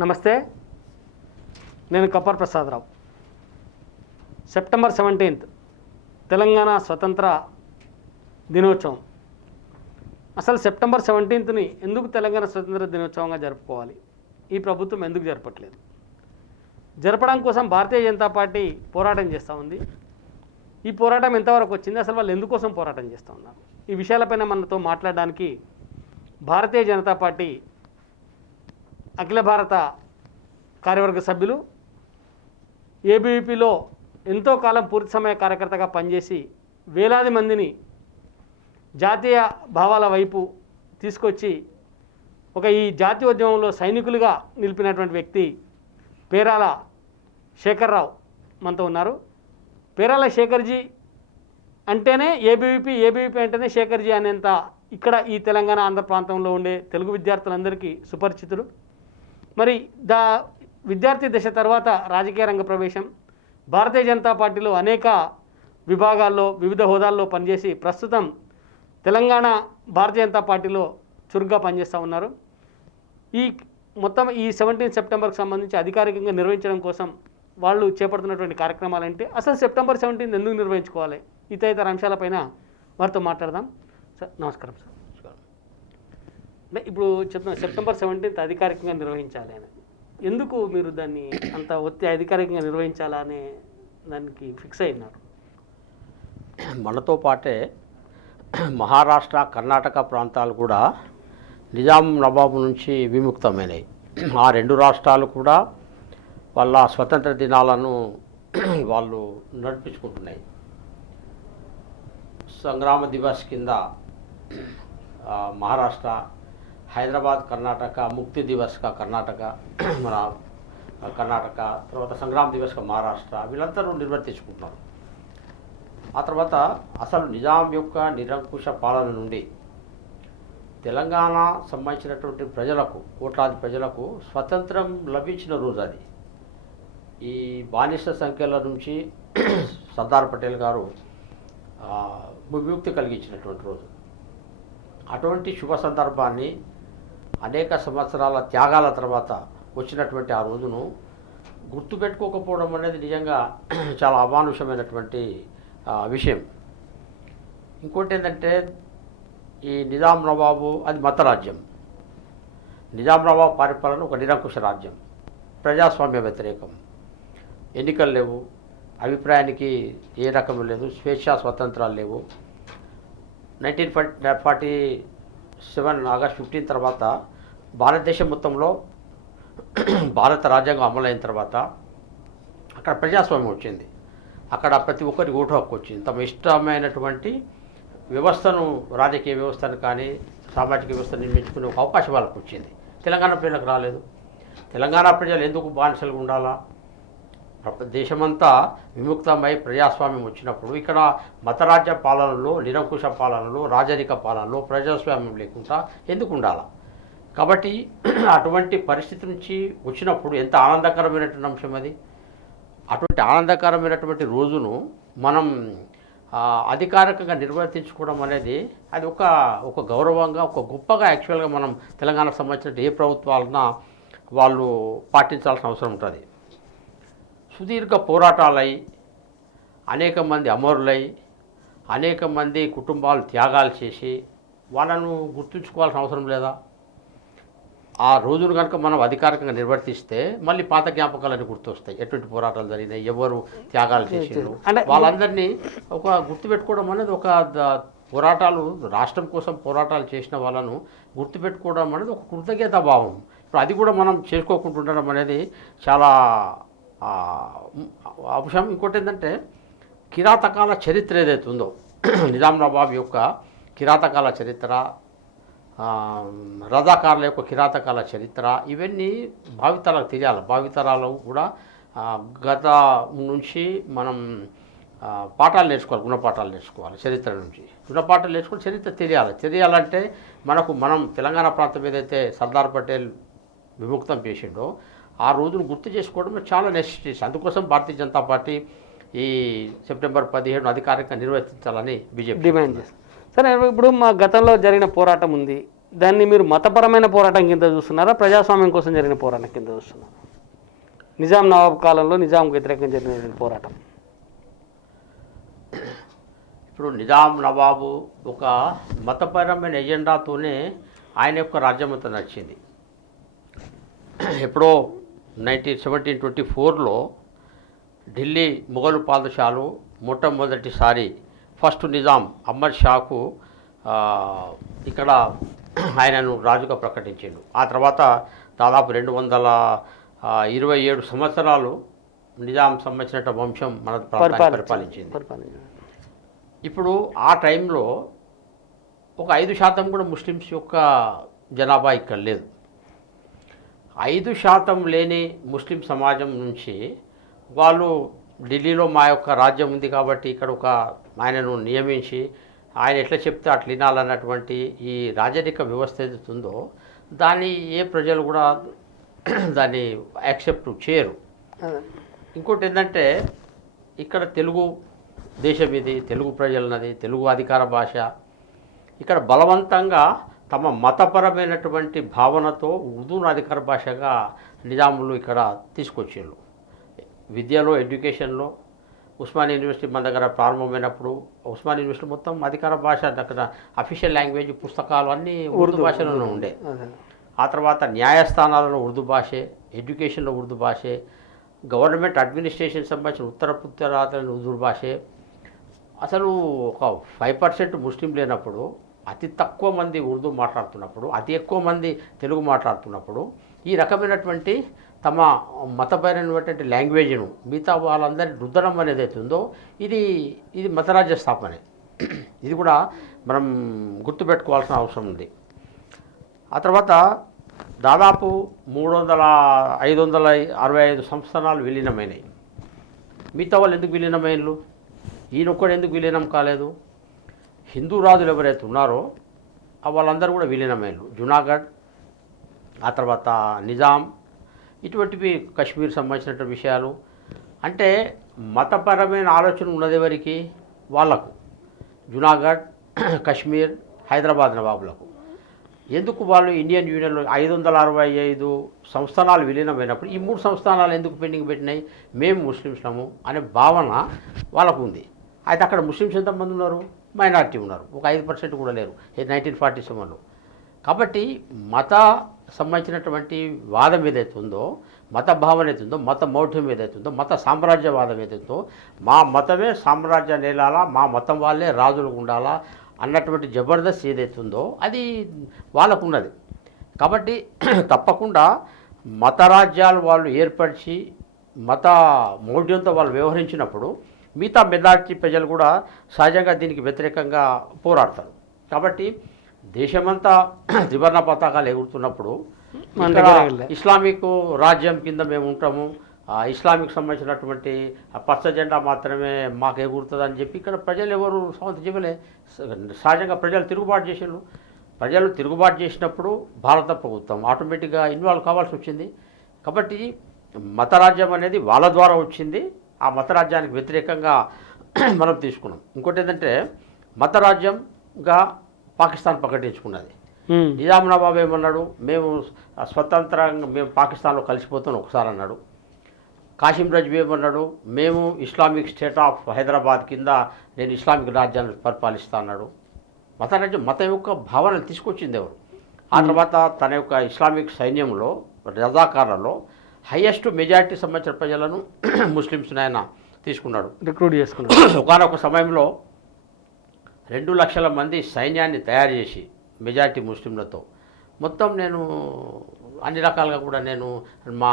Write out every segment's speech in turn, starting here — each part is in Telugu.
నమస్తే, నేను కప్పర్ ప్రసాదరావు. సెప్టెంబర్ 17 తెలంగాణ స్వతంత్ర దినోత్సవం. అసలు సెప్టెంబర్ 17ని ఎందుకు తెలంగాణ స్వతంత్ర దినోత్సవంగా జరుపుకోవాలి? ఈ ప్రభుత్వం ఎందుకు జరపట్లేదు? జరపడం కోసం భారతీయ జనతా పార్టీ పోరాటం చేస్తూ ఉంది. ఈ పోరాటం ఎంతవరకు వచ్చింది? అసలు వాళ్ళు ఎందుకోసం పోరాటం చేస్తూ ఉన్నారు? ఈ విషయాలపైన మనతో మాట్లాడడానికి భారతీయ జనతా పార్టీ అఖిల భారత కార్యవర్గ సభ్యులు, ఏబీవీపీలో ఎంతో కాలం పూర్తి సమయ కార్యకర్తగా పనిచేసి వేలాది మందిని జాతీయ భావాల వైపు తీసుకొచ్చి ఈ జాతీయోద్యమంలో సైనికులుగా నిలిపినటువంటి వ్యక్తి పేరాల శేఖర్రావు మనతో ఉన్నారు. పేరాల శేఖర్జీ అంటేనే ఏబీవీపీ అంటేనే శేఖర్జీ అనేంత ఇక్కడ ఈ తెలంగాణ ఆంధ్ర ప్రాంతంలో ఉండే తెలుగు విద్యార్థులందరికీ సుపరిచితుడు. మరి విద్యార్థి దశ తర్వాత రాజకీయ రంగ ప్రవేశం, భారతీయ జనతా పార్టీలో అనేక విభాగాల్లో వివిధ హోదాల్లో పనిచేసి ప్రస్తుతం తెలంగాణ భారతీయ జనతా పార్టీలో చురుగ్గా పనిచేస్తూ ఉన్నారు. మొత్తం ఈ 17 సెప్టెంబర్కి సంబంధించి అధికారికంగా నిర్వహించడం కోసం వాళ్ళు చేపడుతున్నటువంటి కార్యక్రమాలు అంటే అసలు సెప్టెంబర్ 17 ఎందుకు నిర్వహించుకోవాలి? ఇతర అంశాలపైన వారితో మాట్లాడదాం. సార్ నమస్కారం. సార్ అంటే ఇప్పుడు చెప్తున్నా సెప్టెంబర్ 17 అధికారికంగా నిర్వహించాలి అని ఎందుకు మీరు దాన్ని అంత అధికారికంగా నిర్వహించాలా అనే దానికి ఫిక్స్ అయినారు? మనతో పాటే మహారాష్ట్ర, కర్ణాటక ప్రాంతాలు కూడా నిజాం నవాబు నుంచి విముక్తమైనవి. ఆ రెండు రాష్ట్రాలు కూడా వాళ్ళ స్వతంత్ర దినాలను వాళ్ళు నడిపించుకుంటున్నాయి. సంగ్రామ దివస్ కింద మహారాష్ట్ర, హైదరాబాద్ కర్ణాటక, ముక్తి దివస్గా కర్ణాటక, మన కర్ణాటక, తర్వాత సంగ్రామ దివస్గా మహారాష్ట్ర, వీళ్ళందరూ నిర్వర్తించుకుంటున్నారు. ఆ తర్వాత అసలు నిజాం యొక్క నిరంకుశ పాలన నుండి తెలంగాణ సంబంధించినటువంటి ప్రజలకు, కోట్లాది ప్రజలకు స్వతంత్రం లభించిన రోజు అది. ఈ బానిస సంఖ్యల నుంచి సర్దార్ పటేల్ గారు విముక్తి కలిగించినటువంటి రోజు. అటువంటి శుభ సందర్భాన్ని అనేక సంవత్సరాల త్యాగాల తర్వాత వచ్చినటువంటి ఆ రోజును గుర్తుపెట్టుకోకపోవడం అనేది నిజంగా చాలా అమానుషమైనటువంటి విషయం. ఇంకోటి ఏంటంటే, ఈ నిజాం నవాబు అది మతరాజ్యం. నిజాం నవాబు పరిపాలన ఒక నిరంకుశ రాజ్యం, ప్రజాస్వామ్య వ్యతిరేకం, ఎన్నికలు లేవు, అభిప్రాయానికి ఏ రకం లేదు, స్వేచ్ఛా స్వతంత్రాలు లేవు. 1947 ఆగస్ట్ 15 తర్వాత భారతదేశం మొత్తంలో భారత రాజ్యాంగం అమలైన తర్వాత అక్కడ ప్రజాస్వామ్యం వచ్చింది. అక్కడ ప్రతి ఒక్కరికి ఓటు హక్కు వచ్చింది. తమ ఇష్టమైనటువంటి వ్యవస్థను, రాజకీయ వ్యవస్థను కానీ సామాజిక వ్యవస్థను నిర్మించుకునే ఒక అవకాశం వాళ్ళకు వచ్చింది. తెలంగాణ ప్రజలకు రాలేదు. తెలంగాణ ప్రజలు ఎందుకు బానిసలుగా ఉండాలా? దేశమంతా విముక్తమై ప్రజాస్వామ్యం వచ్చినప్పుడు ఇక్కడ మతరాజ్య పాలనలో, నిరంకుశ పాలనలో, రాజరిక పాలనలో ప్రజాస్వామ్యం లేకుండా ఎందుకు ఉండాలా? కాబట్టి అటువంటి పరిస్థితి నుంచి వచ్చినప్పుడు ఎంత ఆనందకరమైనటువంటి అంశం అది. అటువంటి ఆనందకరమైనటువంటి రోజును మనం అధికారికంగా నిర్వర్తించుకోవడం అనేది అది ఒక గౌరవంగా, ఒక గొప్పగా యాక్చువల్గా మనం తెలంగాణకు సంబంధించిన ఏ ప్రభుత్వాలన్నా వాళ్ళు పాటించాల్సిన అవసరం ఉంటుంది. సుదీర్ఘ పోరాటాలై అనేక మంది అమరులై అనేక మంది కుటుంబాలు త్యాగాలు చేసి వాళ్ళను గుర్తుంచుకోవాల్సిన అవసరం లేదా? ఆ రోజును కనుక మనం అధికారికంగా నిర్వర్తిస్తే మళ్ళీ పాత జ్ఞాపకాలన్నీ గుర్తొస్తాయి. ఎటువంటి పోరాటాలు జరిగినాయి, ఎవరు త్యాగాలు చేసారు, వాళ్ళందరినీ గుర్తుపెట్టుకోవడం అనేది పోరాటాలు, రాష్ట్రం కోసం పోరాటాలు చేసిన వాళ్ళను గుర్తుపెట్టుకోవడం అనేది ఒక కృతజ్ఞతా భావం. ఇప్పుడు అది కూడా మనం చేసుకోకుండా ఉండడం అనేది చాలా అంశం. ఇంకోటి ఏంటంటే, కిరాతకాల చరిత్ర ఏదైతే ఉందో, నిజాం నవాబ్ యొక్క కిరాతకాల చరిత్ర, రజాకారుల యొక్క కిరాతకాల చరిత్ర, ఇవన్నీ భావితరాలకు తెలియాలి. భావితరాలు కూడా గత నుంచి మనం పాఠాలు నేర్చుకోవాలి, గుణపాఠాలు నేర్చుకోవాలి. చరిత్ర నుంచి గుణపాఠాలు నేర్చుకుని చరిత్ర తెలియాలంటే మనం తెలంగాణ ప్రాంతం ఏదైతే సర్దార్ పటేల్ విముక్తం చేసిండో ఆ రోజును గుర్తు చేసుకోవడం చాలా నెసెసిటీ. అందుకోసం భారతీయ జనతా పార్టీ ఈ సెప్టెంబర్ 17 అధికారికంగా నిర్వర్తించాలని బీజేపీ డిమాండ్ చేస్తుంది. సరే, ఇప్పుడు మా గతంలో జరిగిన పోరాటం ఉంది, దాన్ని మీరు మతపరమైన పోరాటం కింద చూస్తున్నారా, ప్రజాస్వామ్యం కోసం జరిగిన పోరాటం కింద చూస్తున్నారా? నిజాం నవాబ్ కాలంలో నిజాంకు వ్యతిరేకంగా జరిగిన పోరాటం. ఇప్పుడు నిజాం నవాబు ఒక మతపరమైన ఎజెండాతోనే ఆయన యొక్క రాజ్యం అంతా నడిచింది. ఎప్పుడో 1724లో ఢిల్లీ మొఘలు పాదషాలు మొట్టమొదటిసారి ఫస్ట్ నిజాం అహ్మద్ షాకు ఇక్కడ ఆయనను రాజుగా ప్రకటించిండు. ఆ తర్వాత దాదాపు 227 సంవత్సరాలు నిజాం సంబంధించిన వంశం మన ప్రాంతాన్ని పరిపాలించింది. ఇప్పుడు ఆ టైంలో ఒక 5% కూడా ముస్లిమ్స్ యొక్క జనాభా ఇక్కడ లేదు. 5% లేని ముస్లిం సమాజం నుంచి వాళ్ళు ఢిల్లీలో మా యొక్క రాజ్యం ఉంది కాబట్టి ఇక్కడ ఒక ఆయనను నియమించి ఆయన ఎట్లా చెప్తే అట్లా వినాలన్నటువంటి ఈ రాజరిక వ్యవస్థ ఏదైతుందో దాన్ని ఏ ప్రజలు కూడా దాన్ని యాక్సెప్ట్ చేయరు. ఇంకోటి ఏంటంటే ఇక్కడ తెలుగు దేశం ఇది, తెలుగు ప్రజలన్నది, తెలుగు అధికార భాష. ఇక్కడ బలవంతంగా తమ మతపరమైనటువంటి భావనతో ఉర్దూను అధికార భాషగా నిజాములు ఇక్కడ తీసుకొచ్చారు. విద్యలో, ఎడ్యుకేషన్లో ఉస్మానియా యూనివర్సిటీ మన దగ్గర ప్రారంభమైనప్పుడు ఉస్మానియా యూనివర్సిటీ మొత్తం అధికార భాష, అక్కడ అఫీషియల్ లాంగ్వేజ్ పుస్తకాలు అన్నీ ఉర్దూ భాషలోనే ఉండే. ఆ తర్వాత న్యాయస్థానాలలో ఉర్దూ భాషే, ఎడ్యుకేషన్లో ఉర్దూ భాషే, గవర్నమెంట్ అడ్మినిస్ట్రేషన్ సంబంధించిన ఉత్తరాలను ఉర్దూ భాషే. అసలు ఒక 5% ముస్లిం లేనప్పుడు, అతి తక్కువ మంది ఉర్దూ మాట్లాడుతున్నప్పుడు, అతి ఎక్కువ మంది తెలుగు మాట్లాడుతున్నప్పుడు ఈ రకమైనటువంటి తమ మతపరమైనటువంటి లాంగ్వేజ్ను మిగతా వాళ్ళందరి రుద్దడం అనేది అవుతుందో ఇది మతరాజ్య స్థాపనే. ఇది కూడా మనం గుర్తుపెట్టుకోవాల్సిన అవసరం ఉంది. ఆ తర్వాత దాదాపు 565 సంస్థానాలు విలీనమైనాయి. మిగతా వాళ్ళు ఎందుకు విలీనమైనలు? ఈయనొక్కడు ఎందుకు విలీనం కాలేదు? హిందూ రాజులు ఎవరైతే ఉన్నారో వాళ్ళందరూ కూడా విలీనమైనలు. జునాగఢ్, ఆ తర్వాత నిజాం, ఇటువంటివి కశ్మీర్ సంబంధించిన విషయాలు. అంటే మతపరమైన ఆలోచన ఉన్నది ఎవరికి? వాళ్లకు. జునాగఢ్, కశ్మీర్, హైదరాబాద్ నవాబులకు. ఎందుకు వాళ్ళు ఇండియన్ యూనియన్లో 565 సంస్థానాలు విలీనమైనప్పుడు ఈ 3 సంస్థానాలు ఎందుకు పెండింగ్ పెట్టినాయి? మేము ముస్లిమ్స్లము అనే భావన వాళ్ళకు ఉంది. అయితే అక్కడ ముస్లిమ్స్ ఎంతమంది ఉన్నారు? మైనారిటీ ఉన్నారు. ఒక 5% కూడా లేరు 1947లో. కాబట్టి మత సంబంధించినటువంటి వాదం ఏదైతే ఉందో, మత భావన ఏదైతుందో, మత మౌఢ్యం ఏదైతుందో, మత సామ్రాజ్యవాదం ఏదైతుందో, మా మతమే సామ్రాజ్య నేలాలా, మా మతం వాళ్ళే రాజులు ఉండాలా అన్నటువంటి జబర్దస్త్ ఏదైతుందో అది వాళ్ళకు ఉన్నది. కాబట్టి తప్పకుండా మత రాజ్యాలు వాళ్ళు ఏర్పరిచి మత మౌఢ్యంతో వాళ్ళు వ్యవహరించినప్పుడు మిగతా మెజారిటీ ప్రజలు కూడా సహజంగా దీనికి వ్యతిరేకంగా పోరాడతారు. కాబట్టి దేశమంతా త్రివర్ణ పతాకాలు ఎగురుతున్నప్పుడు ఇస్లామిక్ రాజ్యం కింద మేము ఉంటాము, ఇస్లామిక్ సంబంధించినటువంటి పచ్చ జెండా మాత్రమే మాకు ఎగురుతుందని చెప్పి ఇక్కడ ప్రజలు ఎవరు సమంత చెప్పలే. సహజంగా ప్రజలు తిరుగుబాటు చేసినారు. ప్రజలు తిరుగుబాటు చేసినప్పుడు భారత ప్రభుత్వం ఆటోమేటిక్గా ఇన్వాల్వ్ కావాల్సి వచ్చింది. కాబట్టి మతరాజ్యం అనేది వాళ్ళ ద్వారా వచ్చింది. ఆ మతరాజ్యానికి వ్యతిరేకంగా మనం తీసుకున్నాం. ఇంకోటి ఏంటంటే మతరాజ్యంగా పాకిస్తాన్ ప్రకటించుకున్నది. నిజాం నవాబ్ ఏమన్నాడు? మేము స్వతంత్రంగా మేము పాకిస్తాన్లో కలిసిపోతాం ఒకసారి అన్నాడు. కాసిం రజ్వీ ఏమన్నాడు? మేము ఇస్లామిక్ స్టేట్ ఆఫ్ హైదరాబాద్ కింద నేను ఇస్లామిక్ రాజ్యాన్ని పరిపాలిస్తా అన్నాడు. మతరాజ్యం మతం యొక్క భావనలు తీసుకొచ్చింది ఎవరు? ఆ తర్వాత తన యొక్క ఇస్లామిక్ సైన్యంలో రజాకార్లలో హైయెస్ట్ మెజారిటీ సంబంధించిన ప్రజలను ముస్లిమ్స్ని ఆయన తీసుకున్నాడు, రిక్రూట్ చేసుకున్నాడు. ఒకనొక సమయంలో 2 లక్షల మంది సైన్యాన్ని తయారు చేసి మెజారిటీ ముస్లింలతో మొత్తం నేను అన్ని రకాలుగా కూడా నేను మా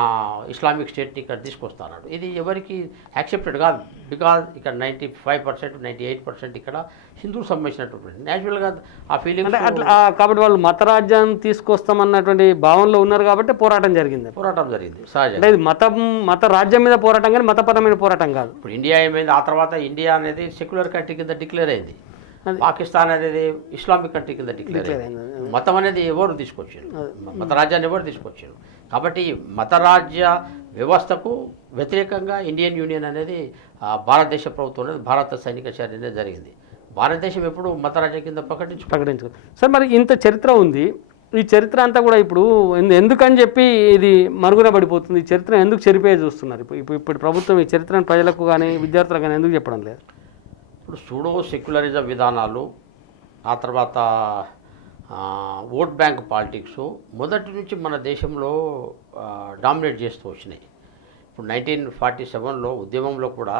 ఇస్లామిక్ స్టేట్ని ఇక్కడ తీసుకొస్తాను. ఇది ఎవరికి యాక్సెప్టెడ్ కాదు. బికాజ్ ఇక్కడ 95% 98% ఇక్కడ హిందువులకు సంబంధించినటువంటి న్యాచురల్గా ఆ ఫీలింగ్ అట్లా. కాబట్టి వాళ్ళు మతరాజ్యాన్ని తీసుకొస్తామన్నటువంటి భావనలో ఉన్నారు కాబట్టి పోరాటం జరిగింది సహజంగా. అంటే ఇది మత రాజ్యం మీద పోరాటం కానీ మతపరమైన పోరాటం కాదు. ఇప్పుడు ఇండియా ఏమైంది? ఆ తర్వాత ఇండియా అనేది సెక్యులర్ కంట్రీ కింద డిక్లేర్ అయింది. పాకిస్తాన్ అనేది ఇస్లామిక్ కంట్రీ కింద డిక్లేర్ అయింది. మతం అనేది ఎవరు తీసుకొచ్చారు? మతరాజ్యాన్ని ఎవరు తీసుకొచ్చారు? కాబట్టి మతరాజ్య వ్యవస్థకు వ్యతిరేకంగా ఇండియన్ యూనియన్ అనేది భారతదేశ ప్రభుత్వం అనేది భారత సైనిక చర్య అనేది జరిగింది. భారతదేశం ఎప్పుడు మతరాజ్యం కింద ప్రకటించుకో సార్. మరి ఇంత చరిత్ర ఉంది, ఈ చరిత్ర అంతా కూడా ఇప్పుడు ఎందుకని చెప్పి ఇది మరుగున పడిపోతుంది? ఈ చరిత్ర ఎందుకు చెరిపే చూస్తున్నారు? ఇప్పుడు ప్రభుత్వం ఈ చరిత్రను ప్రజలకు కానీ విద్యార్థులకు కానీ ఎందుకు చెప్పడం లేదు? ఇప్పుడు సూడో సెక్యులరిజం విధానాలు, ఆ తర్వాత ఓట్ బ్యాంక్ పాలిటిక్స్ మొదటి నుంచి మన దేశంలో డామినేట్ చేస్తూ వచ్చినాయి. ఇప్పుడు 1947లో ఉద్యమంలో కూడా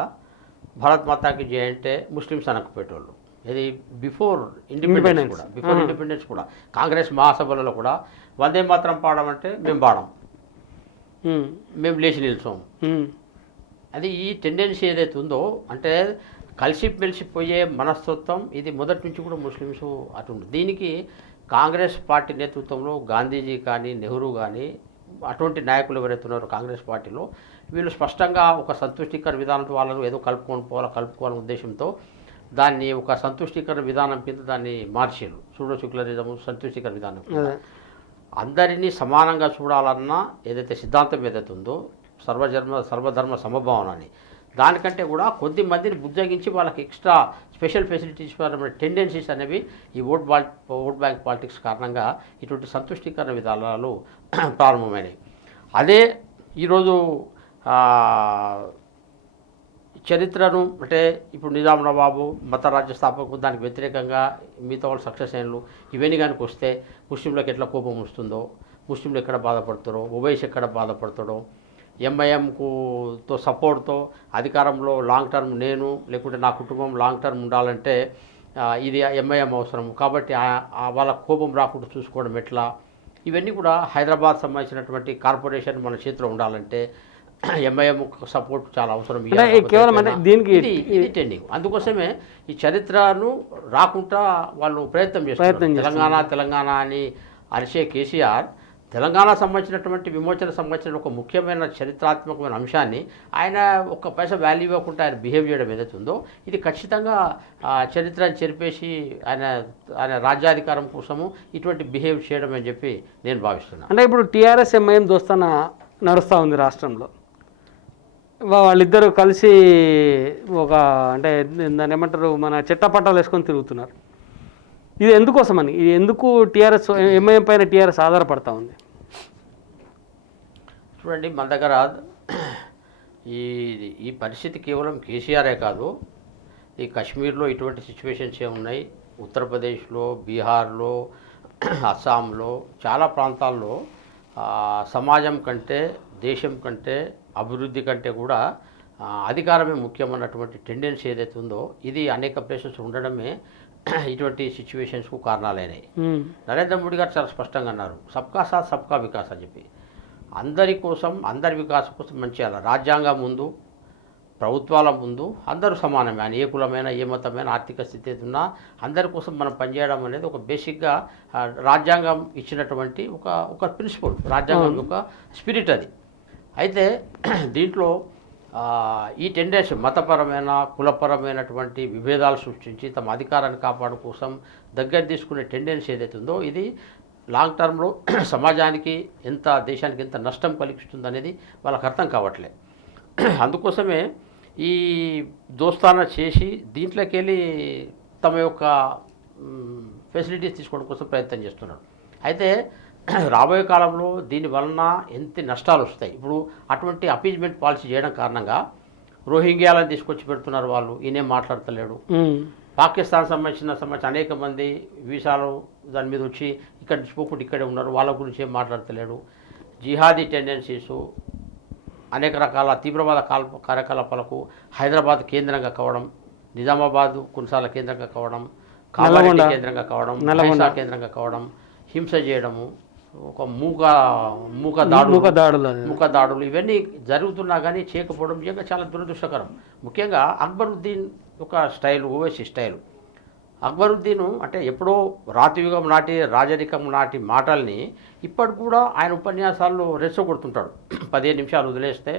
భారత్ మాతాకి జై అంటే ముస్లిమ్స్ అనకపోయేటోళ్ళు. ఇది బిఫోర్ ఇండిపెండెన్స్ కూడా, బిఫోర్ ఇండిపెండెన్స్ కూడా కాంగ్రెస్ మహాసభలలో కూడా వందే మాత్రం పాడమంటే మేము పాడం, మేము లేచి నిల్చోం. అది ఈ టెండెన్సీ ఏదైతే ఉందో, అంటే కలిసిమెలిసిపోయే మనస్తత్వం ఇది మొదటి నుంచి కూడా ముస్లిమ్స్ అటు. దీనికి కాంగ్రెస్ పార్టీ నేతృత్వంలో గాంధీజీ కానీ నెహ్రూ కానీ అటువంటి నాయకులు ఎవరైతే ఉన్నారో కాంగ్రెస్ పార్టీలో, వీళ్ళు స్పష్టంగా ఒక సంతుష్టికర విధానంతో వాళ్ళను ఏదో కలుపుకోవాలనే ఉద్దేశంతో దాన్ని ఒక సంతుష్టికర విధానం కింద దాన్ని మార్చారు. సూడో సెక్యులరిజం సంతుష్టికర విధానం అందరినీ సమానంగా చూడాలన్న ఏదైతే సిద్ధాంతం ఏదైతే ఉందో సర్వధర్మ సమభావన అని, దానికంటే కూడా కొద్ది మందిని బుజ్జగించి వాళ్ళకి ఎక్స్ట్రా స్పెషల్ ఫెసిలిటీస్ టెండెన్సీస్ అనేవి ఈ ఓట్ బ్యాంక్ పాలిటిక్స్ కారణంగా ఇటువంటి సంతుష్టీకరణ విధానాలు ప్రారంభమైనాయి. అదే ఈరోజు చరిత్రను అంటే ఇప్పుడు నిజాం నవాబు మత రాజ్య స్థాపకు దానికి వ్యతిరేకంగా మిగతా వాళ్ళు సక్సెస్ అయినలు ఇవన్నీ కానీ వస్తే ముస్లింలకు ఎట్లా కోపం వస్తుందో, ముస్లింలు ఎక్కడ బాధపడతారో, ఓవైసీ ఎక్కడ బాధపడతాడో, ఎంఐఎంతో సపోర్ట్తో అధికారంలో లాంగ్ టర్మ్ నేను లేకుంటే నా కుటుంబం లాంగ్ టర్మ్ ఉండాలంటే ఇది ఎంఐఎం అవసరం కాబట్టి వాళ్ళ కోపం రాకుండా చూసుకోవడం ఎట్లా, ఇవన్నీ కూడా హైదరాబాద్ సంబంధించినటువంటి కార్పొరేషన్ మన చేతిలో ఉండాలంటే ఎంఐఎం సపోర్ట్ చాలా అవసరం. కేవలం అంటే దీనికి ఇది ట్రెండింగ్. అందుకోసమే ఈ చరిత్రను రాకుండా వాళ్ళు ప్రయత్నం చేస్తారు. తెలంగాణ అని అరిచే కేసీఆర్ తెలంగాణ సంబంధించినటువంటి విమోచన సంబంధించిన ఒక ముఖ్యమైన చరిత్రాత్మకమైన అంశాన్ని ఆయన ఒక్క పైసా వాల్యూ ఇవ్వకుండా ఆయన బిహేవ్ చేయడం ఏదైతే ఉందో, ఇది ఖచ్చితంగా చరిత్రను చెరిపేసి ఆయన రాజ్యాధికారం కోసము ఇటువంటి బిహేవ్ చేయడం అని చెప్పి నేను భావిస్తున్నాను. అంటే ఇప్పుడు టీఆర్ఎస్ ఎంఐఎం దోస్తాన నడుస్తూ ఉంది రాష్ట్రంలో, వాళ్ళిద్దరూ కలిసి ఒక అంటే దాన్ని ఏమంటారు మన చట్టపట్టాలు వేసుకొని తిరుగుతున్నారు. ఇది ఎందుకోసమని, ఇది ఎందుకు టీఆర్ఎస్ ఎంఐఎం పైన టీఆర్ఎస్ ఆధారపడతా ఉంది? చూడండి, మన దగ్గర ఈ పరిస్థితి కేవలం కేసీఆరే కాదు, ఈ కాశ్మీర్లో ఇటువంటి సిచ్యువేషన్స్ ఉన్నాయి, ఉత్తరప్రదేశ్లో, బీహార్లో, అస్సాంలో చాలా ప్రాంతాల్లో సమాజం కంటే దేశం కంటే అభివృద్ధి కంటే కూడా అధికారమే ముఖ్యమన్నటువంటి టెండెన్సీ ఏదైతే ఉందో, ఇది అనేక ప్లేసెస్ ఉండడమే ఇటువంటి సిచ్యువేషన్స్కు కారణాలైనాయి. నరేంద్ర మోడీ గారు చాలా స్పష్టంగా అన్నారు, సబ్కా సాత్ సబ్కా వికాస్ అని చెప్పి. అందరి కోసం, అందరి వికాసం కోసం మంచి చేయాలి. రాజ్యాంగం ముందు, ప్రభుత్వాల ముందు అందరూ సమానమే. ఆయన ఏ కులమైనా, ఏ మతమైనా, ఆర్థిక స్థితి ఉన్నా అందరి కోసం మనం పనిచేయడం అనేది ఒక బేసిక్గా రాజ్యాంగం ఇచ్చినటువంటి ఒక ప్రిన్సిపల్, రాజ్యాంగం యొక్క స్పిరిట్ అది. అయితే దీంట్లో ఈ టెండెన్సీ మతపరమైన, కులపరమైనటువంటి విభేదాలు సృష్టించి తమ అధికారాన్ని కాపాడు కోసం దగ్గర తీసుకునే టెండెన్సీ ఏదైతే ఉందో, ఇది లాంగ్ టర్మ్లో సమాజానికి ఎంత, దేశానికి ఎంత నష్టం కలిగిస్తుంది అనేది వాళ్ళకి అర్థం కావట్లే. అందుకోసమే ఈ దోస్తానా చేసి దీంట్లోకి వెళ్ళి తమ యొక్క ఫెసిలిటీస్ తీసుకోవడం కోసం ప్రయత్నం చేస్తున్నారు. అయితే రాబోయే కాలంలో దీని వలన ఎంత నష్టాలు వస్తాయి. ఇప్పుడు అటువంటి అపీజ్మెంట్ పాలసీ చేయడం కారణంగా రోహింగ్యాలను తీసుకొచ్చి పెడుతున్నారు వాళ్ళు, ఈయనేం మాట్లాడతలేడు. పాకిస్తాన్ సంబంధించిన అనేక మంది వీసాలు దాని మీద వచ్చి ఇక్కడ పోకుండా ఇక్కడే ఉన్నారు, వాళ్ళ గురించి ఏం మాట్లాడతలేడు. జిహాదీ టెండెన్సీసు, అనేక రకాల తీవ్రవాద కార్యకలాపాలకు హైదరాబాద్ కేంద్రంగా కావడం, నిజామాబాద్ కొన్నిసార్లు కేంద్రంగా కావడం, కామారెడ్డి కేంద్రంగా కావడం, నల్గొండ కేంద్రంగా కావడం, హింస చేయడము, ఒక మూక దాడులు ఇవన్నీ జరుగుతున్నా కానీ చేయకపోవడం నిజంగా చాలా దురదృష్టకరం. ముఖ్యంగా అక్బరుద్దీన్ ఒక స్టైల్, ఓవైసీ స్టైల్. అక్బరుద్దీన్ అంటే ఎప్పుడో రాతియుగం నాటి, రాజరికం నాటి మాటల్ని ఇప్పటికి కూడా ఆయన ఉపన్యాసాల్లో రెచ్చగొడుతుంటాడు. 15 నిమిషాలు వదిలేస్తే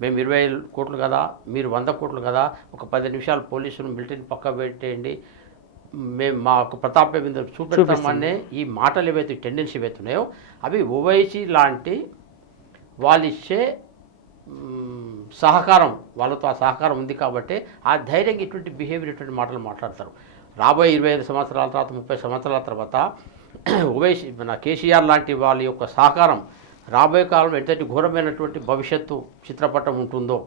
మేము 20 కోట్లు కదా, మీరు 100 కోట్లు కదా, ఒక 10 నిమిషాలు పోలీసులు మిలిటరీని పక్క పెట్టేయండి, మేము మాకు ప్రతాపం మీద చూపెడతామనే ఈ మాటలు ఏవైతే టెండెన్సీ ఏవైతున్నాయో అవి ఓవైసీ లాంటి వాళ్ళు ఇచ్చే సహకారం, వాళ్ళతో ఆ సహకారం ఉంది కాబట్టి ఆ ధైర్యంగా ఇటువంటి బిహేవియర్, ఇటువంటి మాటలు మాట్లాడతారు. రాబోయే 25 సంవత్సరాల తర్వాత 30 సంవత్సరాల తర్వాత మన కేసీఆర్ లాంటి వాళ్ళ యొక్క సహకారం రాబోయే కాలంలో ఎంతటి ఘోరమైనటువంటి భవిష్యత్తు చిత్రపటం ఉంటుందో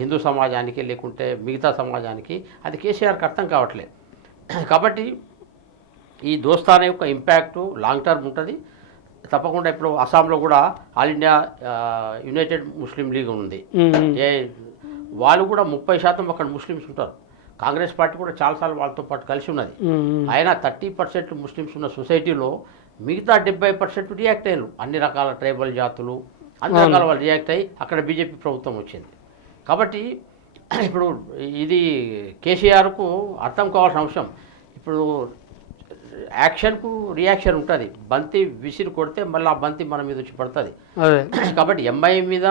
హిందూ సమాజానికి లేకుంటే మిగతా సమాజానికి అది కేసీఆర్కి అర్థం కావట్లేదు. కాబట్టి ఈ దోస్తానా యొక్క ఇంపాక్టు లాంగ్ టర్మ్ ఉంటుంది తప్పకుండా. ఇప్పుడు అస్సాంలో కూడా ఆల్ ఇండియా యునైటెడ్ ముస్లిం లీగ్ ఉంది. వాళ్ళు కూడా 30% అక్కడ ముస్లిమ్స్ ఉంటారు. కాంగ్రెస్ పార్టీ కూడా చాలాసార్లు వాళ్ళతో పాటు కలిసి ఉన్నది. అయినా 30% ముస్లిమ్స్ ఉన్న సొసైటీలో మిగతా 70% రియాక్ట్ అయ్యారు. అన్ని రకాల ట్రైబల్ జాతులు అన్ని రకాల వాళ్ళు రియాక్ట్ అయ్యి అక్కడ బీజేపీ ప్రభుత్వం వచ్చింది. కాబట్టి ఇప్పుడు ఇది కేసీఆర్కు అర్థం కావాల్సిన అంశం. ఇప్పుడు యాక్షన్కు రియాక్షన్ ఉంటుంది. బంతి విసిరి కొడితే మళ్ళీ ఆ బంతి మన మీద వచ్చి పడుతుంది. కాబట్టి ఎంఐ మీద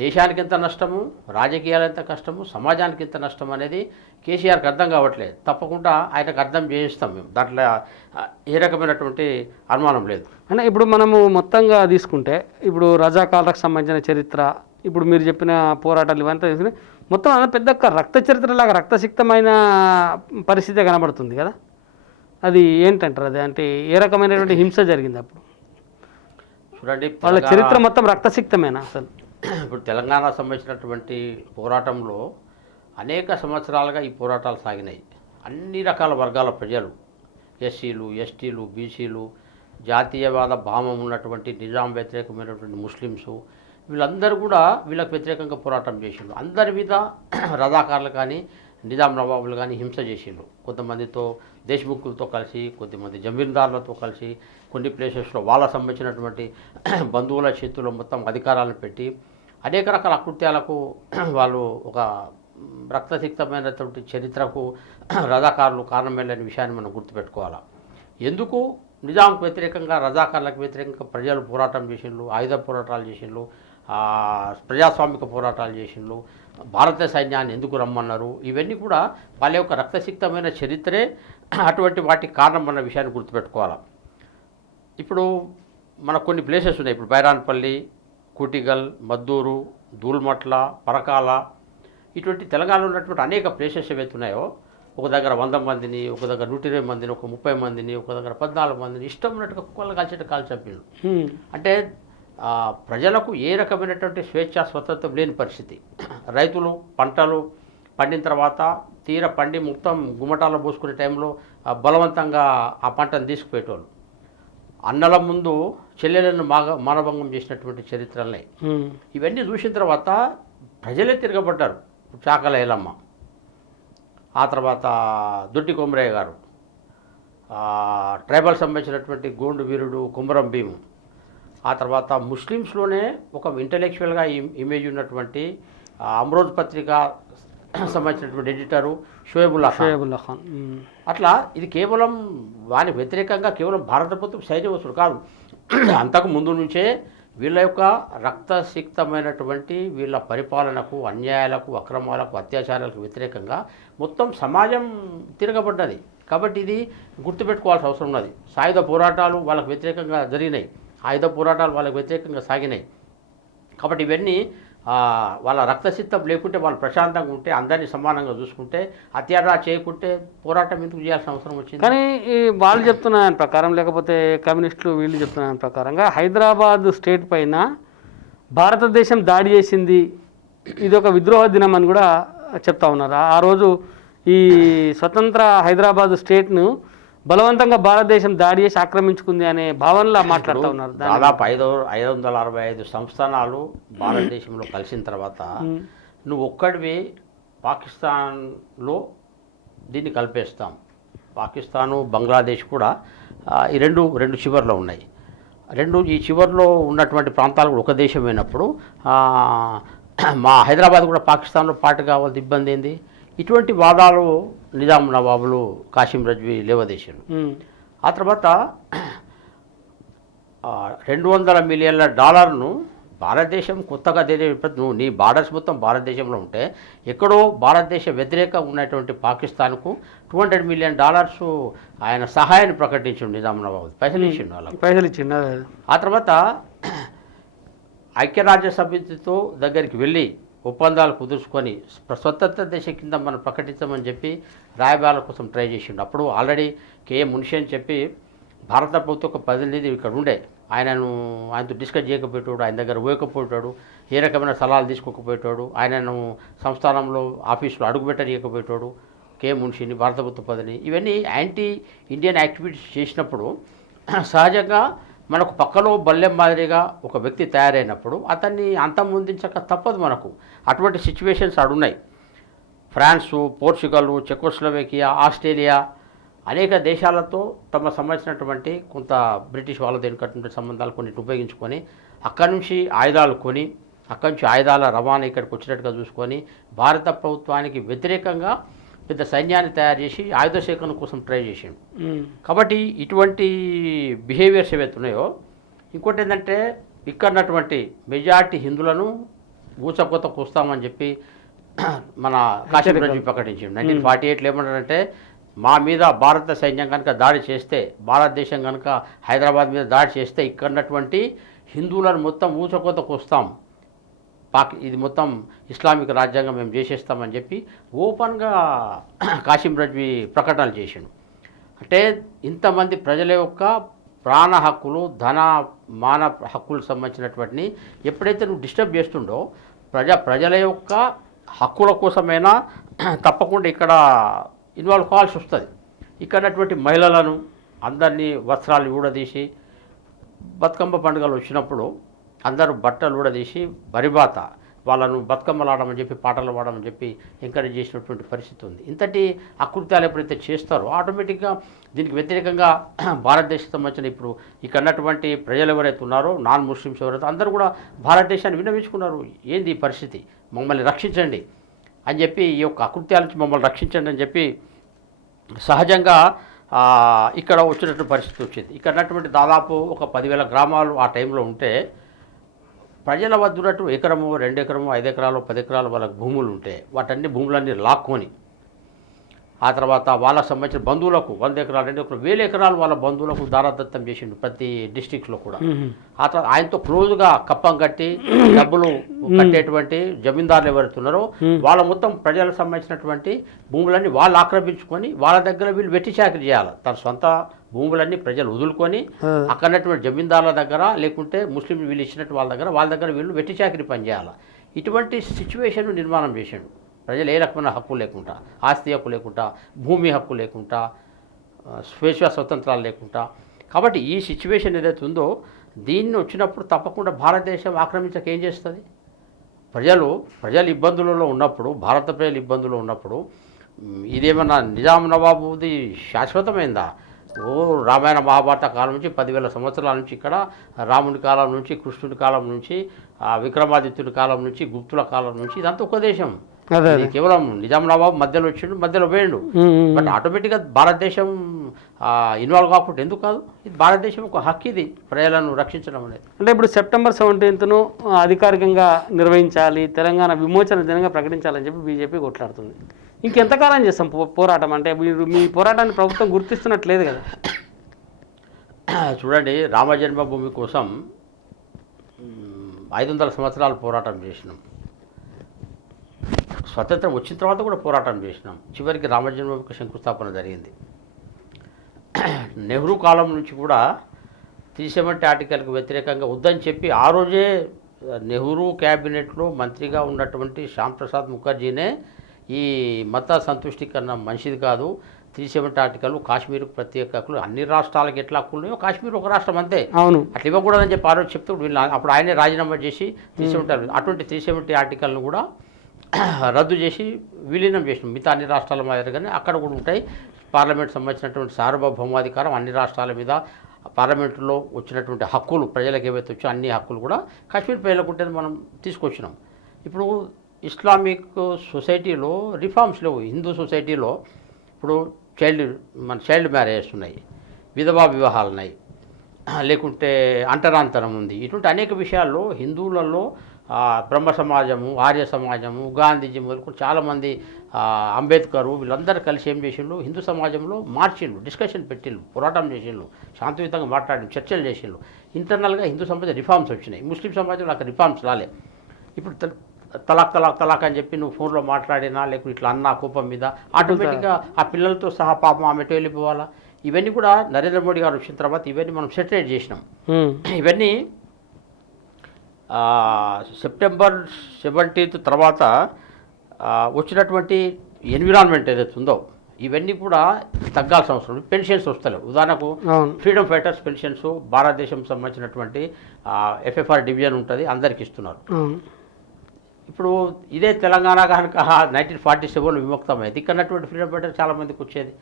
దేశానికి ఎంత నష్టము, రాజకీయాలు ఎంత కష్టము, సమాజానికి ఎంత నష్టం అనేది కేసీఆర్కి అర్థం కావట్లేదు. తప్పకుండా ఆయనకు అర్థం చేయిస్తాం మేము, దాంట్లో ఏ రకమైనటువంటి అనుమానం లేదు. అంటే ఇప్పుడు మనము మొత్తంగా తీసుకుంటే ఇప్పుడు రజాకాలకు సంబంధించిన చరిత్ర, ఇప్పుడు మీరు చెప్పిన పోరాటాలు ఇవంతా తీసుకుని మొత్తం అలా పెద్ద రక్త చరిత్రలాగా రక్తసిక్తమైన పరిస్థితి కనబడుతుంది కదా. అది ఏంటంటారు? అది అంటే ఏ రకమైనటువంటి హింస జరిగింది అప్పుడు? చూడండి, వాళ్ళ చరిత్ర మొత్తం రక్తసిక్తమేనా అసలు? ఇప్పుడు తెలంగాణ సంబంధించినటువంటి పోరాటంలో అనేక సంవత్సరాలుగా ఈ పోరాటాలు సాగినాయి. అన్ని రకాల వర్గాల ప్రజలు, ఎస్సీలు, ఎస్టీలు, బీసీలు, జాతీయవాద భావం ఉన్నటువంటి నిజాం వ్యతిరేకమైనటువంటి ముస్లిమ్సు, వీళ్ళందరూ కూడా వీళ్ళకి వ్యతిరేకంగా పోరాటం చేసిండ్రు. అందరి మీద రజాకారులు కానీ నిజాం నవాబులు కానీ హింస చేసిండ్రు. కొంతమందితో దేశముఖులతో కలిసి, కొద్దిమంది జమీందారులతో కలిసి, కొన్ని ప్లేసెస్లో వాళ్ళ సంబంధించినటువంటి బంధువుల చేతుల్లో మొత్తం అధికారాలను పెట్టి అనేక రకాల అకృత్యాలకు వాళ్ళు ఒక రక్తసిక్తమైనటువంటి చరిత్రకు రజాకారులు కారణమైన విషయాన్ని మనం గుర్తుపెట్టుకోవాలి. ఎందుకు నిజాంకు వ్యతిరేకంగా, రజాకారులకు వ్యతిరేకంగా ప్రజలు పోరాటం చేసిండ్రు, ఆయుధ పోరాటాలు చేసిండ్రు, ప్రజాస్వామిక పోరాటాలు చేసిండ్రు, భారత సైన్యాన్ని ఎందుకు రమ్మన్నారు, ఇవన్నీ కూడా వాళ్ళ యొక్క రక్తసిక్తమైన చరిత్రే అటువంటి వాటికి కారణం అన్న విషయాన్ని గుర్తుపెట్టుకోవాలి. ఇప్పుడు మనకు కొన్ని ప్లేసెస్ ఉన్నాయి. ఇప్పుడు బైరాన్పల్లి, కూటిగల్, మద్దూరు, దూల్మట్ల, పరకాల, ఇటువంటి తెలంగాణలో ఉన్నటువంటి అనేక ప్లేసెస్ ఏవైతే ఉన్నాయో, ఒక దగ్గర 100 మందిని, ఒక దగ్గర 120 మందిని, ఒక 30 మందిని, ఒక దగ్గర 14 మందిని ఇష్టం ఉన్నట్టుగా కుక్కలు కాల్చేట చంపారు. అంటే ప్రజలకు ఏ రకమైనటువంటి స్వేచ్ఛ స్వతంత్రం లేని పరిస్థితి. రైతులు పంటలు పండిన తర్వాత తీర పండి మొత్తం గుమ్మటాల్లో పోసుకునే టైంలో బలవంతంగా ఆ పంటను తీసుకుపోయేటోళ్ళు. అన్నల ముందు చెల్లెలను మానభంగం చేసినటువంటి చరిత్రలే. ఇవన్నీ చూసిన తర్వాత ప్రజలే తిరగబడ్డారు. చాకల ఏలమ్మ, ఆ తర్వాత దొడ్డి కొమరయ్య గారు, ట్రైబల్ సంబంధించినటువంటి గోండు వీరుడు కుమరం భీము, ఆ తర్వాత ముస్లిమ్స్లోనే ఒక ఇంటలెక్చువల్గా ఇమేజ్ ఉన్నటువంటి అమ్రోజ్ పత్రిక సంబంధించినటువంటి ఎడిటరు షోయబుల్లా ఖాన్. అట్లా ఇది కేవలం వానికి వ్యతిరేకంగా కేవలం భారత ప్రభుత్వం సైన్య వస్తువులు కాదు, అంతకు ముందు నుంచే వీళ్ళ యొక్క రక్తసిక్తమైనటువంటి వీళ్ళ పరిపాలనకు, అన్యాయాలకు, అక్రమాలకు, అత్యాచారాలకు వ్యతిరేకంగా మొత్తం సమాజం తిరగబడ్డది. కాబట్టి ఇది గుర్తుపెట్టుకోవాల్సిన అవసరం ఉన్నది. సాయుధ పోరాటాలు వాళ్ళకు వ్యతిరేకంగా జరిగినాయి, ఆయుధ పోరాటాలు వాళ్ళకు వ్యతిరేకంగా సాగినాయి. కాబట్టి ఇవన్నీ వాళ్ళ రక్తసిక్తం లేకుంటే, వాళ్ళు ప్రశాంతంగా ఉంటే, అందరినీ సమానంగా చూసుకుంటే, అత్యాచారం చేయకుంటే పోరాటం ఎందుకు చేయాల్సిన అవసరం వచ్చింది? కానీ వాళ్ళు చెప్తున్న ప్రకారం, లేకపోతే కమ్యూనిస్టులు వీళ్ళు చెప్తున్న ప్రకారంగా హైదరాబాద్ స్టేట్ పైన భారతదేశం దాడి చేసింది, ఇది ఒక విద్రోహ దినం అని కూడా చెప్తా ఉన్నారు. ఆ రోజు ఈ స్వతంత్ర హైదరాబాద్ స్టేట్ను బలవంతంగా భారతదేశం దాడి చేసి ఆక్రమించుకుంది అనే భావనలా మాట్లాడుతూ ఉన్నారు. దాదాపు 565 సంస్థానాలు భారతదేశంలో కలిసిన తర్వాత నువ్వు ఒక్కడివి పాకిస్తాన్లో దీన్ని కలిపేస్తాం. పాకిస్తాను, బంగ్లాదేశ్ కూడా ఈ రెండు చివర్లో ఉన్నాయి. ఈ చివర్లో ఉన్నటువంటి ప్రాంతాలు కూడా ఒక దేశమైనప్పుడు మా హైదరాబాద్ కూడా పాకిస్తాన్లో పాటు కావాలి, ఇబ్బంది ఏంది? ఇటువంటి వాదాలు నిజాం నవాబులు, కాసిం రజ్వీ లేవదీశారు. ఆ తర్వాత $200 మిలియన్ల భారతదేశం కొత్తగా నువ్వు నీ బార్డర్స్ మొత్తం భారతదేశంలో ఉంటే, ఎక్కడో భారతదేశ వ్యతిరేకంగా ఉన్నటువంటి పాకిస్తాన్కు $200 మిలియన్ ఆయన సహాయాన్ని ప్రకటించిండు నిజాం నవాబు. పైసలు ఇచ్చిండు. ఆ తర్వాత ఐక్యరాజ్య సమితితో దగ్గరికి వెళ్ళి ఒప్పందాలు కుదుర్చుకొని స్వతంత్ర దేశం కింద మనం ప్రకటించమని చెప్పి రాయబారాల కోసం ట్రై చేసిండు. అప్పుడు ఆల్రెడీ కేఏ మున్షి అని చెప్పి భారత ప్రభుత్వ ఒక ప్రతినిధి ఇక్కడ ఉండే, ఆయనతో డిస్కస్ చేయకపోయేటాడు, ఆయన దగ్గర పోయకపోయేటాడు, ఏ రకమైన సలహాలు తీసుకోకపోయేటాడు, ఆయనను సంస్థానంలో ఆఫీసులో అడుగుపెట్టనీయకపోయేటాడు కేఏ మున్షిని, భారత ప్రభుత్వ ప్రతినిధి. ఇవన్నీ యాంటీ ఇండియన్ యాక్టివిటీస్ చేసినప్పుడు సహజంగా మనకు పక్కలో బల్లెం మాదిరిగా ఒక వ్యక్తి తయారైనప్పుడు అతన్ని అంతమొందించక తప్పదు మనకు. అటువంటి సిచ్యువేషన్స్ అడున్నాయి. ఫ్రాన్సు, పోర్చుగల్, చెకోస్లోవేకియా, ఆస్ట్రేలియా అనేక దేశాలతో తమ సంబంధించినటువంటి కొంత బ్రిటిష్ వాళ్ళతో ఎన్నికటువంటి సంబంధాలు కొన్నిటి ఉపయోగించుకొని అక్కడి నుంచి ఆయుధాలు కొని అక్కడి నుంచి ఆయుధాల రవాణా ఇక్కడికి వచ్చినట్టుగా చూసుకొని భారత ప్రభుత్వానికి వ్యతిరేకంగా పెద్ద సైన్యాన్ని తయారు చేసి ఆయుధ సేకరణ కోసం ట్రై చేసాడు. కాబట్టి ఇటువంటి బిహేవియర్స్ ఏవైతే ఉన్నాయో, ఇంకోటి ఏంటంటే ఇక్కడ ఉన్నటువంటి మెజార్టీ హిందువులను ఊచకొత్త కూస్తామని చెప్పి మన కాశీ రాజు ప్రకటించాడు. 1948లో ఏమన్నారంటే, మా మీద భారత సైన్యం కనుక దాడి చేస్తే, భారతదేశం కనుక హైదరాబాద్ మీద దాడి చేస్తే ఇక్కడ ఉన్నటువంటి హిందువులను మొత్తం ఊచకొత్త కూస్తాం, ఇది మొత్తం ఇస్లామిక్ రాజ్యాంగం మేము చేసేస్తామని చెప్పి ఓపెన్గా కాసిం రజ్వీ ప్రకటనలు చేసిండు. అంటే ఇంతమంది ప్రజల యొక్క ప్రాణ హక్కులు, ధన మాన హక్కులకు సంబంధించినటువంటి ఎప్పుడైతే నువ్వు డిస్టర్బ్ చేస్తుండో ప్రజల యొక్క హక్కుల కోసమైనా తప్పకుండా ఇక్కడ ఇన్వాల్వ్ కావాల్సి వస్తుంది. ఇక్కడ మహిళలను అందరినీ వస్త్రాలు ఊడదీసి, బతుకమ్మ పండుగలు వచ్చినప్పుడు అందరూ బట్టలు ఊడదీసి బరిబాత వాళ్ళను బతుకమ్మలు ఆడమని చెప్పి, పాటలు పాడమని చెప్పి ఎంకరేజ్ చేసినటువంటి పరిస్థితి ఉంది. ఇంతటి అకృత్యాలు ఎప్పుడైతే చేస్తారో ఆటోమేటిక్గా దీనికి వ్యతిరేకంగా భారతదేశం సంబంధించిన ఇప్పుడు ఇక్కడ ఉన్నటువంటి ప్రజలు ఎవరైతే ఉన్నారో, నాన్ ముస్లిమ్స్ ఎవరైతే అందరూ కూడా భారతదేశాన్ని విన్నవించుకున్నారు. ఏంది ఈ పరిస్థితి, మమ్మల్ని రక్షించండి అని చెప్పి, ఈ యొక్క అకృత్యాల నుంచి మమ్మల్ని రక్షించండి అని చెప్పి సహజంగా ఇక్కడ వచ్చినటువంటి పరిస్థితి వచ్చింది. ఇక్కడ ఉన్నటువంటి దాదాపు ఒక 10,000 గ్రామాలు ఆ టైంలో ఉంటే ప్రజల వద్ద ఉన్నట్టు ఎకరము, 2 ఎకరము, 5 ఎకరాలు, 10 ఎకరాలు వాళ్ళకి భూములు ఉంటే వాటన్ని భూములన్నీ లాక్కొని ఆ తర్వాత వాళ్ళకు సంబంధించిన బంధువులకు 100 ఎకరాలు, 2 ఎకరాలు, 1000 ఎకరాలు వాళ్ళ బంధువులకు దారాదత్తం చేసిండు ప్రతి డిస్టిక్స్లో కూడా. ఆ తర్వాత ఆయనతో క్లోజ్గా కప్పం కట్టి డబ్బులు కట్టేటువంటి జమీందారులు ఎవరుతున్నారో వాళ్ళ మొత్తం ప్రజలకు సంబంధించినటువంటి భూములన్నీ వాళ్ళు ఆక్రమించుకొని వాళ్ళ దగ్గర వీళ్ళు వెట్టి చాకరీ చేయాలి. తన సొంత భూములన్నీ ప్రజలు వదులుకొని అక్కడటువంటి జమీందారుల దగ్గర, లేకుంటే ముస్లిం వీళ్ళు ఇచ్చినట్టు వాళ్ళ దగ్గర వీళ్ళు వెట్టి చాకరీ పనిచేయాలి. ఇటువంటి సిచ్యువేషన్ నిర్మాణం చేశాడు. ప్రజలు ఏ రకమైన హక్కు లేకుండా, ఆస్తి హక్కు లేకుండా, భూమి హక్కు లేకుండా, స్వేచ్ఛ స్వతంత్రాలు లేకుండా. కాబట్టి ఈ సిచ్యువేషన్ ఏదైతే ఉందో దీన్ని వచ్చినప్పుడు తప్పకుండా భారతదేశం ఆక్రమించక ఏం చేస్తుంది? ప్రజలు ఇబ్బందులలో ఉన్నప్పుడు, భారత ప్రజలు ఇబ్బందులు ఉన్నప్పుడు ఇదేమన్నా నిజాం నవాబుది శాశ్వతమైందా? రామాయణ మహాభారత కాలం నుంచి 10,000 సంవత్సరాల నుంచి ఇక్కడ రాముని కాలం నుంచి, కృష్ణుడి కాలం నుంచి, విక్రమాదిత్యుడి కాలం నుంచి, గుప్తుల కాలం నుంచి ఇదంతా ఒక దేశం. కేవలం నిజాం నవాబు మధ్యలో వచ్చిండు, మధ్యలో పోయిండు. బట్ ఆటోమేటిక్గా భారతదేశం ఇన్వాల్వ్ కాకుండా ఎందుకు కాదు? ఇది భారతదేశం ఒక హక్కు, ఇది ప్రజలను రక్షించడం అనేది. అంటే ఇప్పుడు September 17ను అధికారికంగా నిర్వహించాలి, తెలంగాణ విమోచన దినంగా ప్రకటించాలని చెప్పి బీజేపీ కొట్లాడుతుంది. ఇంకెంతకాలం చేస్తాం పోరాటం? అంటే మీరు మీ పోరాటాన్ని ప్రభుత్వం గుర్తిస్తున్నట్లేదు కదా. చూడండి, రామ జన్మభూమి కోసం 500 సంవత్సరాలు పోరాటం చేసినాం. స్వతంత్రం వచ్చిన తర్వాత కూడా పోరాటం చేసినాం. చివరికి రామ జన్మభూమికి శంకుస్థాపన జరిగింది. నెహ్రూ కాలం నుంచి కూడా 370 ఆర్టికల్కి వ్యతిరేకంగా వద్దని చెప్పి ఆ రోజే నెహ్రూ క్యాబినెట్లో మంత్రిగా ఉన్నటువంటి శ్యామ్ ప్రసాద్ ముఖర్జీనే ఈ మత సంతుష్టీకరణ మంచిది కాదు, 370 ఆర్టికల్ కాశ్మీర్ ప్రత్యేక హక్కులు, అన్ని రాష్ట్రాలకు ఎట్లా హక్కులు ఉన్నాయో కాశ్మీర్ ఒక రాష్ట్రం అంతే, అవును అట్లా ఇవ్వకూడదని చెప్పి ఆ రోజు చెప్తూ అప్పుడు ఆయనే రాజీనామా చేసి 370 అటువంటి 370 ఆర్టికల్ను కూడా రద్దు చేసి విలీనం చేసినాం. మిగతా అన్ని రాష్ట్రాల మాదిరిగానే అక్కడ కూడా ఉంటాయి. పార్లమెంట్ సంబంధించినటువంటి సార్వభౌమాధికారం అన్ని రాష్ట్రాల మీద, పార్లమెంటులో వచ్చినటువంటి హక్కులు ప్రజలకు ఏవైతే వచ్చో అన్ని హక్కులు కూడా కాశ్మీర్ ప్రజలకు ఉంటేది మనం తీసుకొచ్చినాం. ఇప్పుడు ఇస్లామిక్ సొసైటీలో రిఫార్మ్స్ లేవు. హిందూ సొసైటీలో ఇప్పుడు చైల్డ్ మ్యారేజెస్ ఉన్నాయి, విధవా వివాహాలు ఉన్నాయి, లేకుంటే అంటరాంతరం ఉంది. ఇటువంటి అనేక విషయాల్లో హిందువులలో బ్రహ్మ సమాజము, ఆర్య సమాజము, గాంధీజీ మొదలుకు చాలామంది, అంబేద్కరు, వీళ్ళందరూ కలిసి ఏం చేసిండ్రు, హిందూ సమాజంలో మార్చిండ్రు, డిస్కషన్ పెట్టిండ్రు, పోరాటం చేసిండ్రు, శాంతియుతంగా మాట్లాడి చర్చలు చేసిండ్రు. ఇంటర్నల్గా హిందూ సమాజం రిఫార్మ్స్ వచ్చినాయి. ముస్లిం సమాజంలో అక్కడ రిఫార్మ్స్ రాలే. ఇప్పుడు తలాక్ అని చెప్పి నువ్వు ఫోన్లో మాట్లాడినా లేకుంటే ఇట్లా అన్నా కోపం మీద ఆటోమేటిక్గా ఆ పిల్లలతో సహా పాపం ఆమె ఎటు వెళ్ళిపోవాలా. ఇవన్నీ కూడా నరేంద్ర మోడీ గారు వచ్చిన తర్వాత ఇవన్నీ మనం సెటిలైట్ చేసినాం. ఇవన్నీ సెప్టెంబర్ 17 తర్వాత వచ్చినటువంటి ఎన్విరాన్మెంట్ ఏదైతే ఉందో ఇవన్నీ కూడా తగ్గాల్సిన అవసరం. పెన్షన్స్ వస్తలేవు. ఉదాహరణకు ఫ్రీడమ్ ఫైటర్స్ పెన్షన్స్ భారతదేశం సంబంధించినటువంటి FFR డివిజన్ ఉంటుంది, అందరికి ఇస్తున్నారు. ఇప్పుడు ఇదే తెలంగాణ కనుక 1947 విముక్తమైంది, ఇక్కడటువంటి ఫ్రీడమ్ ఫైటర్స్ చాలామందికి వచ్చేది.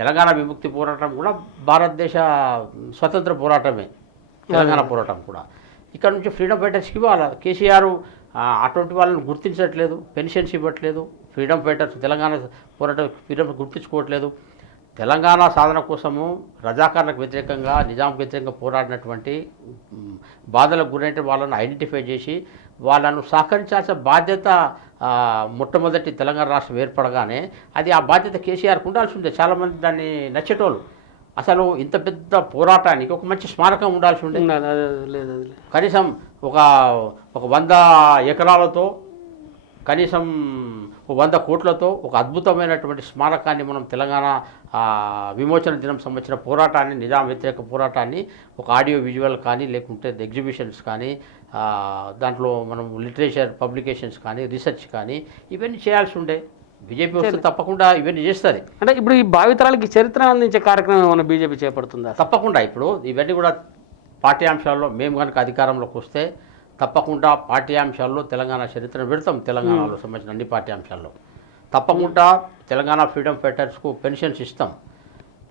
తెలంగాణ విముక్తి పోరాటం కూడా భారతదేశ స్వతంత్ర పోరాటమే, తెలంగాణ పోరాటం కూడా. ఇక్కడ నుంచి ఫ్రీడమ్ ఫైటర్స్కి ఇవ్వాలి. కేసీఆర్ అటువంటి వాళ్ళని గుర్తించట్లేదు, పెన్షన్స్ ఇవ్వట్లేదు, ఫ్రీడమ్ ఫైటర్స్ తెలంగాణ పోరాటం ఫ్రీడమ్ గుర్తించుకోవట్లేదు. తెలంగాణ సాధన కోసము రజాకార్లకు వ్యతిరేకంగా నిజాంకి వ్యతిరేకంగా పోరాడినటువంటి బాధలకు గురైన వాళ్ళను ఐడెంటిఫై చేసి వాళ్ళను సహకరించాల్సిన బాధ్యత మొట్టమొదటి తెలంగాణ రాష్ట్రం ఏర్పడగానే అది ఆ బాధ్యత కేసీఆర్కి ఉండాల్సి ఉండే. చాలామంది దాన్ని నచ్చేటోళ్ళు. అసలు ఇంత పెద్ద పోరాటానికి ఒక మంచి స్మారకం ఉండాల్సి ఉండే. కనీసం ఒక 100 ఎకరాలతో కనీసం 100 కోట్లతో ఒక అద్భుతమైనటువంటి స్మారకాన్ని మనం తెలంగాణ విమోచన దినం సంబంధించిన పోరాటాన్ని, నిజాం వ్యతిరేక పోరాటాన్ని ఒక ఆడియో విజువల్ కానీ లేకుంటే ఎగ్జిబిషన్స్ కానీ దాంట్లో మనం లిటరేచర్ పబ్లికేషన్స్ కానీ రీసెర్చ్ కానీ ఇవన్నీ చేయాల్సి ఉండే. బీజేపీ వస్తే తప్పకుండా ఇవన్నీ చేస్తుంది. అంటే ఇప్పుడు ఈ భావితరాలకి చరిత్ర అందించే కార్యక్రమం ఏమైనా బీజేపీ చేపడుతుందా? తప్పకుండా. ఇప్పుడు ఇవన్నీ కూడా పాఠ్యాంశాల్లో మేము కనుక అధికారంలోకి వస్తే తప్పకుండా పాఠ్యాంశాల్లో తెలంగాణ చరిత్రను పెడతాం. తెలంగాణలో సంబంధించిన అన్ని పాఠ్యాంశాల్లో తప్పకుండా తెలంగాణ ఫ్రీడమ్ ఫైటర్స్కు పెన్షన్స్ ఇస్తాం.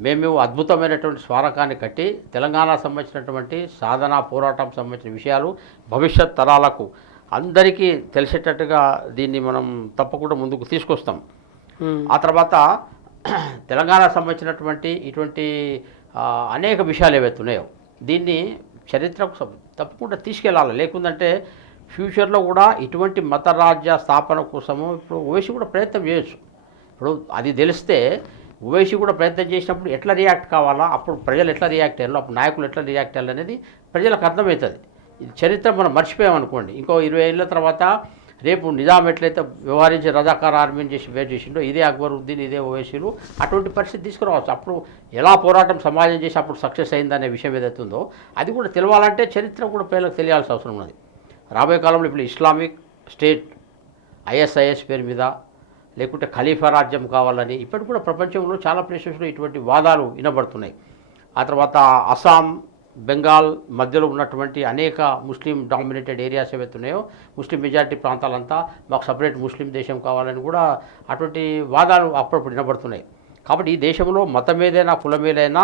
మేము అద్భుతమైనటువంటి స్మారకాన్ని కట్టి తెలంగాణ సంబంధించినటువంటి సాధన పోరాటం సంబంధించిన విషయాలు భవిష్యత్ తరాలకు అందరికీ తెలిసేటట్టుగా దీన్ని మనం తప్పకుండా ముందుకు తీసుకొస్తాం. ఆ తర్వాత తెలంగాణ సంబంధించినటువంటి ఇటువంటి అనేక విషయాలు ఏవైతే ఉన్నాయో దీన్ని చరిత్రకు తప్పకుండా తీసుకెళ్ళాలి. లేకుందంటే ఫ్యూచర్లో కూడా ఇటువంటి మత రాజ్య స్థాపన కోసము ఇప్పుడు ఓవైసీ కూడా ప్రయత్నం చేయొచ్చు. ఇప్పుడు అది తెలిస్తే ఓవైసీ కూడా ప్రయత్నం చేసినప్పుడు ఎట్లా రియాక్ట్ కావాలా, అప్పుడు ప్రజలు ఎట్లా రియాక్ట్ అయ్యారు, అప్పుడు నాయకులు ఎట్లా రియాక్ట్ అయ్యారు అనేది ప్రజలకు అర్థమవుతుంది. ఇది చరిత్ర మనం మర్చిపోయామనుకోండి, ఇంకో 20 ఏళ్ళ తర్వాత రేపు నిజాం ఎట్లయితే వ్యవహరించి రజాకార్ ఆర్మీని చేసి వేరు చేసిండో ఇదే అక్బరుద్దీన్, ఇదే ఓవైసీలు అటువంటి పరిస్థితి తీసుకురావచ్చు. అప్పుడు ఎలా పోరాటం సమాజం చేసి అప్పుడు సక్సెస్ అయిందనే విషయం ఏదైతే ఉందో అది కూడా తెలవాలంటే చరిత్ర కూడా ప్రజలకు తెలియాల్సిన అవసరం ఉన్నది. రాబోయే కాలంలో ఇప్పుడు ఇస్లామిక్ స్టేట్ ISIS పేరు మీద లేకుంటే ఖలీఫా రాజ్యం కావాలని ఇప్పటికి కూడా ప్రపంచంలో చాలా ప్లేసెస్లో ఇటువంటి వాదాలు వినబడుతున్నాయి. ఆ తర్వాత అస్సాం, బెంగాల్ మధ్యలో ఉన్నటువంటి అనేక ముస్లిం డామినేటెడ్ ఏరియాస్ ఏవైతే ఉన్నాయో ముస్లిం మెజారిటీ ప్రాంతాలంతా మాకు సపరేట్ ముస్లిం దేశం కావాలని కూడా అటువంటి వాదాలు అప్పుడప్పుడు వినబడుతున్నాయి. కాబట్టి ఈ దేశంలో మతం ఏదైనా కులం ఏదైనా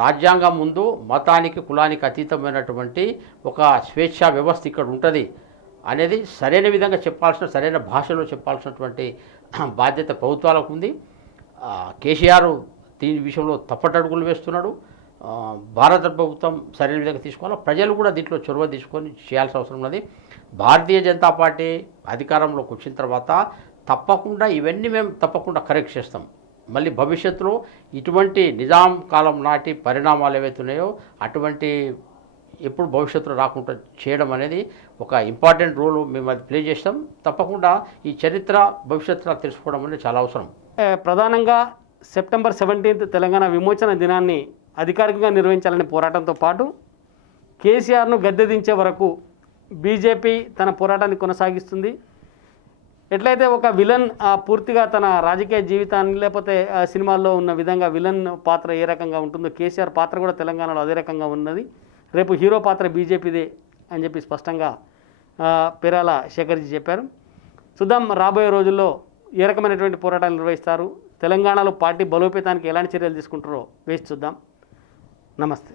రాజ్యాంగం ముందు మతానికి కులానికి అతీతమైనటువంటి ఒక స్వేచ్ఛా వ్యవస్థ ఇక్కడ ఉంటుంది అనేది సరైన విధంగా చెప్పాల్సిన, సరైన భాషలో చెప్పాల్సినటువంటి బాధ్యత ప్రభుత్వాలకు ఉంది. కేసీఆర్ దీని విషయంలో తప్పటడుగులు వేస్తున్నాడు. భారత ప్రభుత్వం సరైన విధంగా తీసుకోవాలి. ప్రజలు కూడా దీంట్లో చొరవ తీసుకొని చేయాల్సిన అవసరం ఉన్నది. భారతీయ జనతా పార్టీ అధికారంలోకి వచ్చిన తర్వాత తప్పకుండా ఇవన్నీ మేము తప్పకుండా కరెక్ట్ చేస్తాం. మళ్ళీ భవిష్యత్తులో ఇటువంటి నిజాం కాలం నాటి పరిణామాలు ఏవైతే ఉన్నాయో అటువంటి ఎప్పుడు భవిష్యత్తులో రాకుండా చేయడం అనేది ఒక ఇంపార్టెంట్ రోల్ మేము అది ప్లే చేస్తాం. తప్పకుండా ఈ చరిత్ర భవిష్యత్తులో తెలుసుకోవడం అనేది చాలా అవసరం. ప్రధానంగా సెప్టెంబర్ 17 తెలంగాణ విమోచన దినాన్ని అధికారికంగా నిర్వహించాలనే పోరాటంతో పాటు కేసీఆర్ను గద్దెదించే వరకు బీజేపీ తన పోరాటాన్ని కొనసాగిస్తుంది. ఎట్లయితే ఒక విలన్ పూర్తిగా తన రాజకీయ జీవితాన్ని లేకపోతే సినిమాల్లో ఉన్న విధంగా విలన్ పాత్ర ఏ రకంగా ఉంటుందో కేసీఆర్ పాత్ర కూడా తెలంగాణలో అదే రకంగా ఉన్నది. రేపు హీరో పాత్ర బీజేపీదే అని చెప్పి స్పష్టంగా పేరాల శేఖర్జీ చెప్పారు. చూద్దాం రాబోయే రోజుల్లో ఏ రకమైనటువంటి పోరాటాలు నిర్వహిస్తారు, తెలంగాణలో పార్టీ బలోపేతానికి ఎలాంటి చర్యలు తీసుకుంటారో వేసి చూద్దాం. నమస్తే.